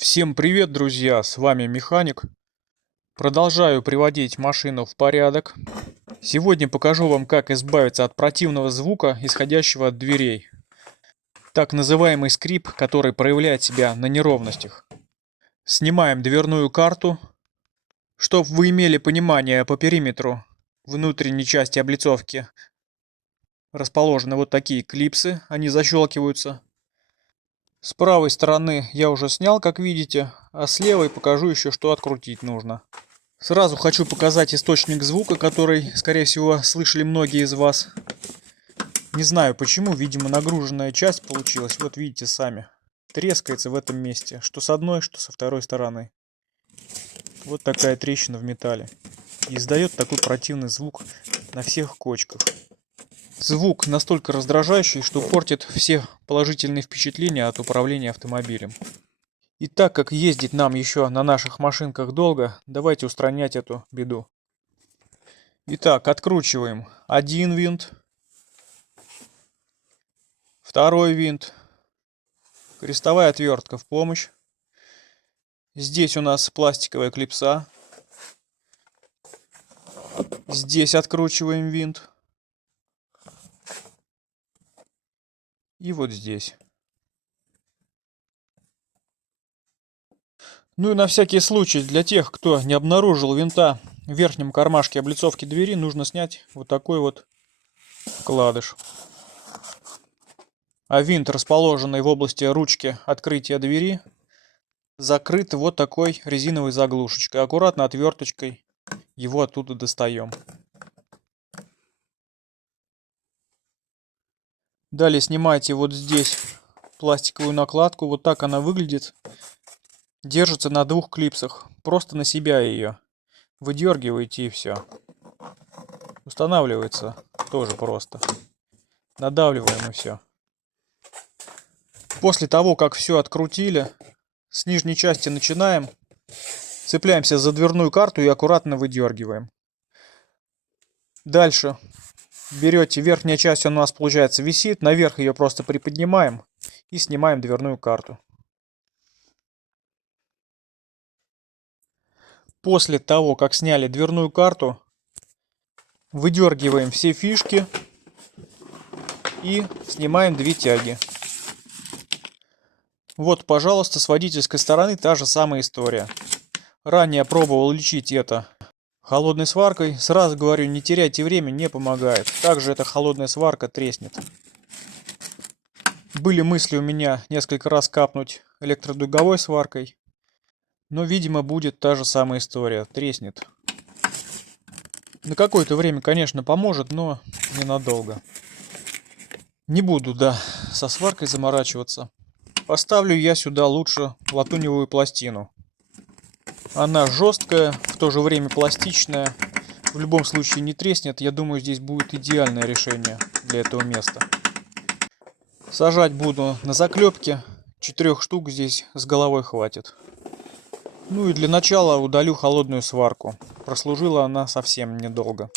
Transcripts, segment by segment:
Всем привет, друзья! С вами Механик. Продолжаю приводить машину в порядок. Сегодня покажу вам, как избавиться от противного звука, исходящего от дверей. Так называемый скрип, который проявляет себя на неровностях. Снимаем дверную карту. Чтобы вы имели понимание, по периметру внутренней части облицовки расположены вот такие клипсы, они защелкиваются. С правой стороны я уже снял, как видите, а с левой покажу еще, что открутить нужно. Сразу хочу показать источник звука, который, скорее всего, слышали многие из вас. Не знаю почему, видимо, нагруженная часть получилась. Вот видите сами. Трескается в этом месте, что с одной, что со второй стороны. Вот такая трещина в металле. И издает такой противный звук на всех кочках. Звук настолько раздражающий, что портит все положительные впечатления от управления автомобилем. И так как ездить нам еще на наших машинках долго, давайте устранять эту беду. Итак, откручиваем один винт, второй винт, крестовая отвертка в помощь. Здесь у нас пластиковая клипса. Здесь откручиваем винт. И вот здесь. Ну и на всякий случай, для тех, кто не обнаружил винта в верхнем кармашке облицовки двери, нужно снять вот такой вот вкладыш. А винт, расположенный в области ручки открытия двери, закрыт вот такой резиновой заглушечкой. Аккуратно отверточкой его оттуда достаем. Далее снимайте вот здесь пластиковую накладку. Вот так она выглядит. Держится на двух клипсах. Просто на себя ее выдергиваете и все. Устанавливается тоже просто. Надавливаем и все. После того, как все открутили, с нижней части начинаем. Цепляемся за дверную карту и аккуратно выдергиваем. Дальше берете, верхняя часть у нас получается висит, наверх ее просто приподнимаем и снимаем дверную карту. После того, как сняли дверную карту, выдергиваем все фишки и снимаем две тяги. Вот, пожалуйста, с водительской стороны та же самая история. Ранее пробовал лечить это холодной сваркой. Сразу говорю, не теряйте время, не помогает. Также эта холодная сварка треснет. Были мысли у меня несколько раз капнуть электродуговой сваркой. Но, видимо, будет та же самая история. Треснет. На какое-то время, конечно, поможет, но ненадолго. Не буду, да, со сваркой заморачиваться. Поставлю я сюда лучше латуневую пластину. Она жесткая, в то же время пластичная. В любом случае не треснет. Я думаю, здесь будет идеальное решение для этого места. Сажать буду на заклепке. 4 штук здесь с головой хватит. Ну и для начала удалю холодную сварку. Прослужила она совсем недолго.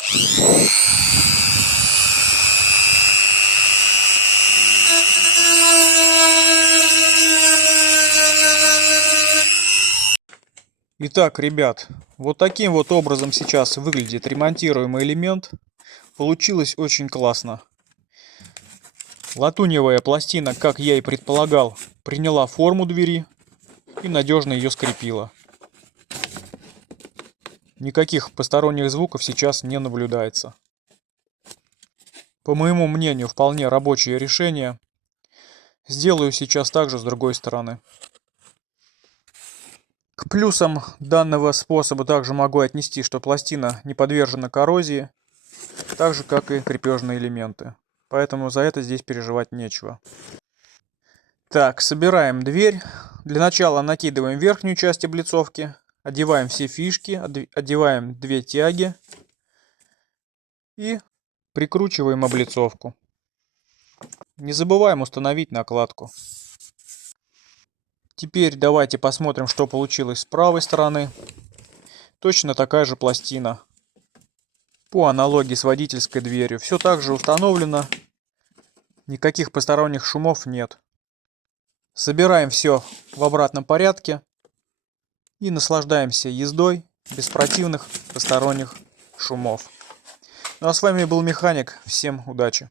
Итак, ребят, вот таким вот образом сейчас выглядит ремонтируемый элемент. Получилось очень классно. Латуневая пластина, как я и предполагал, приняла форму двери и надежно ее скрепила. Никаких посторонних звуков сейчас не наблюдается. По моему мнению, вполне рабочее решение. Сделаю сейчас также с другой стороны. К плюсам данного способа также могу отнести, что пластина не подвержена коррозии, так же как и крепежные элементы. Поэтому за это здесь переживать нечего. Так, собираем дверь. Для начала накидываем верхнюю часть облицовки, одеваем все фишки, одеваем две тяги и прикручиваем облицовку. Не забываем установить накладку. Теперь давайте посмотрим, что получилось с правой стороны. Точно такая же пластина. По аналогии с водительской дверью. Все так же установлено. Никаких посторонних шумов нет. Собираем все в обратном порядке. и наслаждаемся ездой без противных посторонних шумов. Ну а с вами был Механик. Всем удачи!